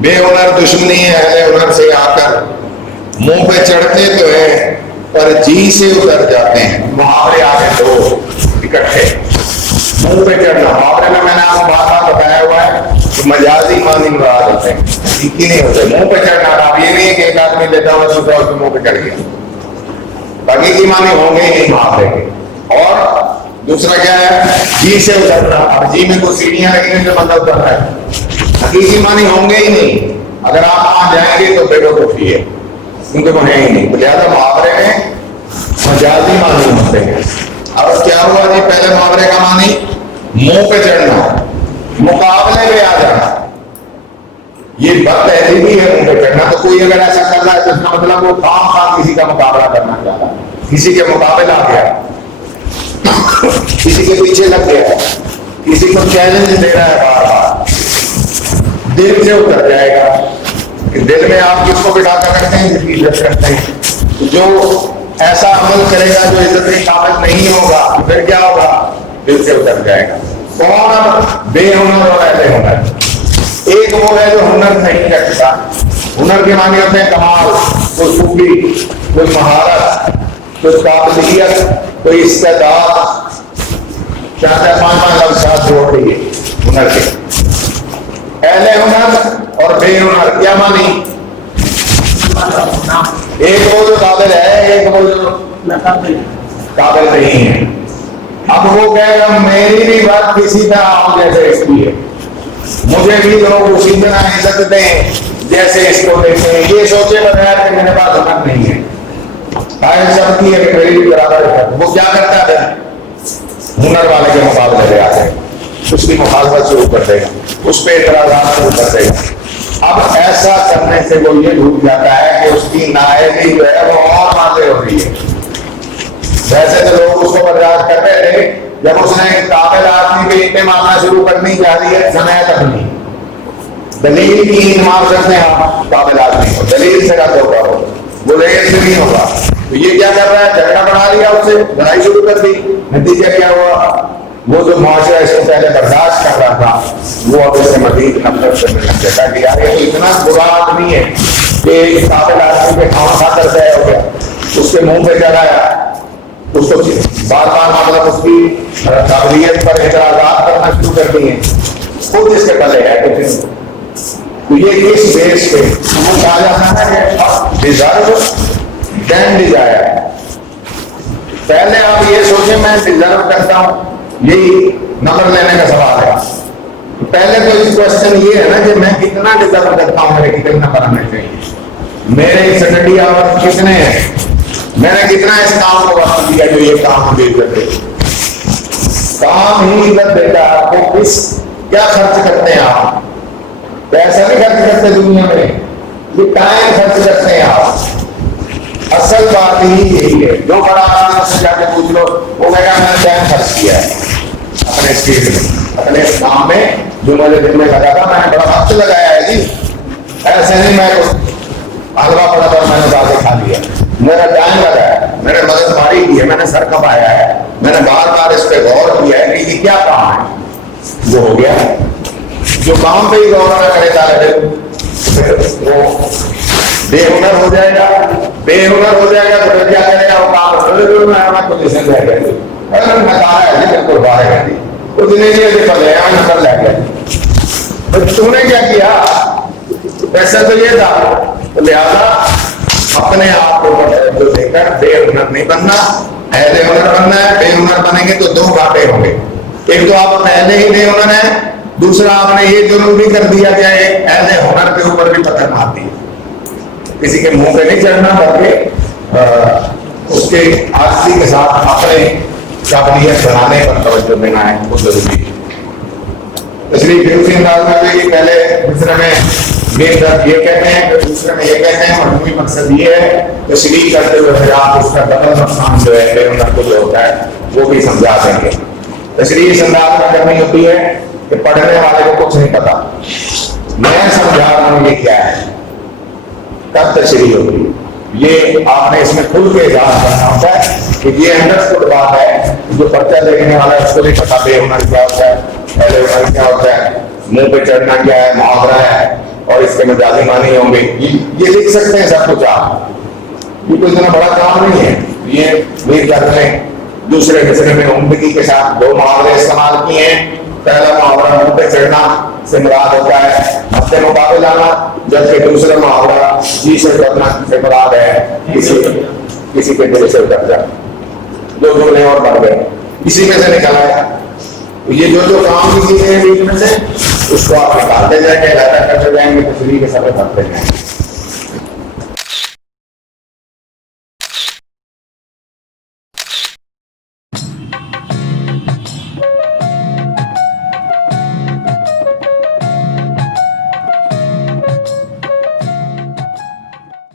بے ہنر دشمنی ہے اہل ہنر سے آ کر، منہ پہ چڑھتے تو ہے پر جی سے اتر جاتے ہیں۔ محاورے آ گئے دو اکٹھے، منہ پہ چڑھنا، محاورے میں نے آپ کو بار بار بتایا ہوا ہے کہ مجازی معنی مراد ہوتے ہیں، حقیقی نہیں ہوتے۔ منہ پہ چڑھنا اب یہ نہیں ہے کہ ایک آدمی لیتا ہوا دوسرا اس کے منہ پہ چڑھ گیا، حقیقی معنی ہوں گے ہی محاورے کے۔ اور دوسرا کیا ہے؟ جی سے اترنا، اب جی میں کوئی سیڑھیاں لگی ہیں جو بندہ اترتا ہے، حقیقی معنی ہوں گے ہی نہیں۔ اگر آپ وہاں جائیں گے تو بے وقوفی ہے، کیونکہ وہ ہے ہی نہیں۔ لہٰذا محاورے میں مجازی معنی ہوتے ہیں۔ اب کیا ہوا جی؟ پہلے محاورے کا معنی منہ پہ چڑھنا، مقابلے میں آ جانا، یہ بد تہذیبی ہے منہ پہ چڑھنا۔ تو کوئی اگر ایسا کر رہا ہے تو اس کا مطلب وہ خام کسی کا مقابلہ کرنا چاہتا ہے، کسی کے مقابلے آ گیا، کسی کے پیچھے لگ گیا، کسی کو چیلنج دے رہا ہے بار بار، دل سے اتر جائے گا کہ دل میں آپ کس کو بٹھا کر رکھتے ہیں؟ جس کی عزت کرتے ہیں۔ جو ایسا عمل کرے گا جو عزت کے قابل نہیں ہوگا پھر کیا ہوگا؟ دل سے اتر جائے گا۔ کون؟ اب بے ہنر اور اہل ہنر۔ ایک وہ ہے جو ہنر نہیں رکھتا، ہنر کے معنی ہوتے ہیں کمال، کوئی خوبی، کوئی مہارت، کوئی قابلیت، کوئی استعداد۔ چاہتا ہے 5 لفظ ساتھ جوڑ دیے ہنر کے۔ اہل ہنر اور بے ہنر کیا معنی؟ ایک وہ جو قابل ہے، ایک وہ جو قابل نہیں ہے۔ اب وہ کہے گا میری بھی بات کسی طرح ہو جیسے اس کی ہے، مجھے بھی لوگ اسی طرح عزت دیں جیسے اس کو دیتے ہیں، یہ سوچے بغیر کہ میرے پاس ہنر نہیں ہے۔ خواہش سب کی ہے کہ میری بھی برابر ہے۔ وہ کیا کرتا ہے؟ ہنر والے کے مقابلے میں آ جائے، اس کی مخالفت شروع کر دے گا، اس پہ اعتراضات شروع کر دے گا۔ اب ایسا کرنے سے وہ یہ ڈھوب جاتا ہے کہ اس کی نااہلی جو ہے وہ اور واضح ہو رہی ہے۔ ویسے تو لوگ اس کو برداشت کر رہے تھے، جب اس نے قابل آدمی پہ اتنے ماننا شروع کرنی چاہیے سماعت اپنی دلیل کی انتمام کرتے ہیں آپ قابل آدمی کو، دلیل سے رد ہوگا، وہ لیل سے نہیں ہوگا۔ تو یہ کیا کر رہا ہے؟ جھگڑا بنا لیا، اس سے لڑائی شروع کر دی۔ نتیجہ کیا ہوا؟ وہ جو معاشرہ اس کو پہلے برداشت کر رہا تھا وہ اب اس سے مزید نفرت کرنے لگ گیا کہ یار یہ تو اتنا برا آدمی ہے کہ قابل آدمی پہ کھانا کھا کر طے ہو گیا، اس کے منہ پہ چڑھایا، اس کو بار بار مطلب اس کی قابلیت پر اعتراضات کرنا شروع کر دیے، خود اس کے پلے ہے کچھ۔ تو یہ اس بیس پہ وہ کہا جاتا ہے کہ ڈیزرو دین ڈیزائر۔ پہلے آپ یہ سوچیں میں ڈیزرو کرتا ہوں، یہی نمبر لینے کا سوال ہے۔ پہلے تو اس کوشچن یہ ہے نا کہ میں کتنا ڈیزرو کرتا ہوں، میرے کتنے نمبر آنے چاہیے، میرے سیکنڈری آور کتنے ہیں، میں نے کتنا اس کام کو وقت دیا جو یہ کام مجھے عزت دے۔ کام ہی عزت دیتا ہے آپ کو۔ کیا خرچ کرتے ہیں آپ؟ پیسہ نہیں خرچ کرتے دنیا میں، یہ ٹائم خرچ کرتے ہیں آپ۔ اصل بات ہی یہی ہے، جو بڑا آدمی سے جا کے پوچھ لو وہ کہے گا میں نے ٹائم خرچ کیا ہے اپنے اسٹیٹ میں، اپنے کام میں جو مجھے دل میں لگا تھا میں نے بڑا وقت لگایا ہے جی۔ ایسے نہیں میں حلوہ پڑا تھا میں نے جا کے کھا لیا، میرا ٹائم لگا ہے، میں نے مدد ماری کی ہے، میں نے سر کھپایا ہے، میں نے بار بار اس پہ غور کیا ہے کہ یہ کیا کام ہے، وہ ہو گیا۔ جو کام پہ ہی غور نہ کرے طالب وہ بے ہنر ہو جائے گا، بے ہنر ہو جائے گا تو پھر کیا کرے گا؟ وہ کام پوزیشن لے گئے نکالا ہے جی، بالکل باہر ہے جی، کچھ نہیں جی کر لے نکل لے گئے۔ تم نے کیا کیا؟ ویسا تو یہ تھا، لہٰذا اپنے آپ کو دے کر بے ہنر نہیں بننا، اہل ہنر بننا ہے۔ بے ہنر بنیں گے تو 2 گھاٹے ہوں گے، ایک تو آپ پہلے ہی بے ہنر ہیں، دوسرا آپ نے یہ ظلم بھی کر دیا کہ اہل ہنر کے اوپر بھی پتھر مار دی، کسی کے منہ پہ نہیں چڑھنا بلکہ اس کے عاجزی کے ساتھ اپنے قابلیت بنانے پر توجہ دینا ہے، وہ ضروری ہے۔ اس لیے پھر اسی انداز میں بھی پہلے دوسرے میں یہ کہتے ہیں کہ دوسرے میں یہ کہتے ہیں، مجموعی مقصد یہ ہے تشریح کرتے ہوئے پھر آپ اس کا ڈبل نقصان جو ہے بے ہنر کو جو ہوتا ہے وہ بھی سمجھا دیں گے۔ تشریح اس انداز میں کرنی ہوتی ہے کہ پڑھنے والے کو کچھ نہیں پتا، میں سمجھا رہا ہوں یہ کیا ہے، تب تشریح ہوگی۔ یہ آپ نے اس میں کھل کے اظہار کرنا ہوتا ہے کہ یہ انڈرسٹوڈ بات ہے، جو پرچہ دیکھنے والا ہے اس کو نہیں پتا بے ہنر کیا ہوتا ہے، اہل ہنر کیا ہوتا ہے، منہ پہ چڑھنا کیا ہے، محاورہ ہے، اور اس کے مجازی معنی ہوں گے. یہ لکھ سکتے ہیں سب کچھ آپ. یہ کوئی اتنا بڑا کام نہیں ہے. یہ میر جاتے ہیں دوسرے مصرے میں عمدگی کے ساتھ 2 محاورے استعمال کیے ہیں. پہلا محاورہ منہ پہ چڑھنا سے مراد ہوتا ہے حد مقابل آنا، جبکہ دوسرا محاورہ جی سے اترنا سے مراد ہے کسی کے دل سے اتر جانا. 2 جملے اور بڑھ گئے اسی میں سے نکلا ہے. یہ جو کام کسی ہیں بیچ میں سے اس کو آپ نکالتے جائیں گے، لاتا کرتے جائیں گے، تشریح کے ساتھ کرتے جائیں گے.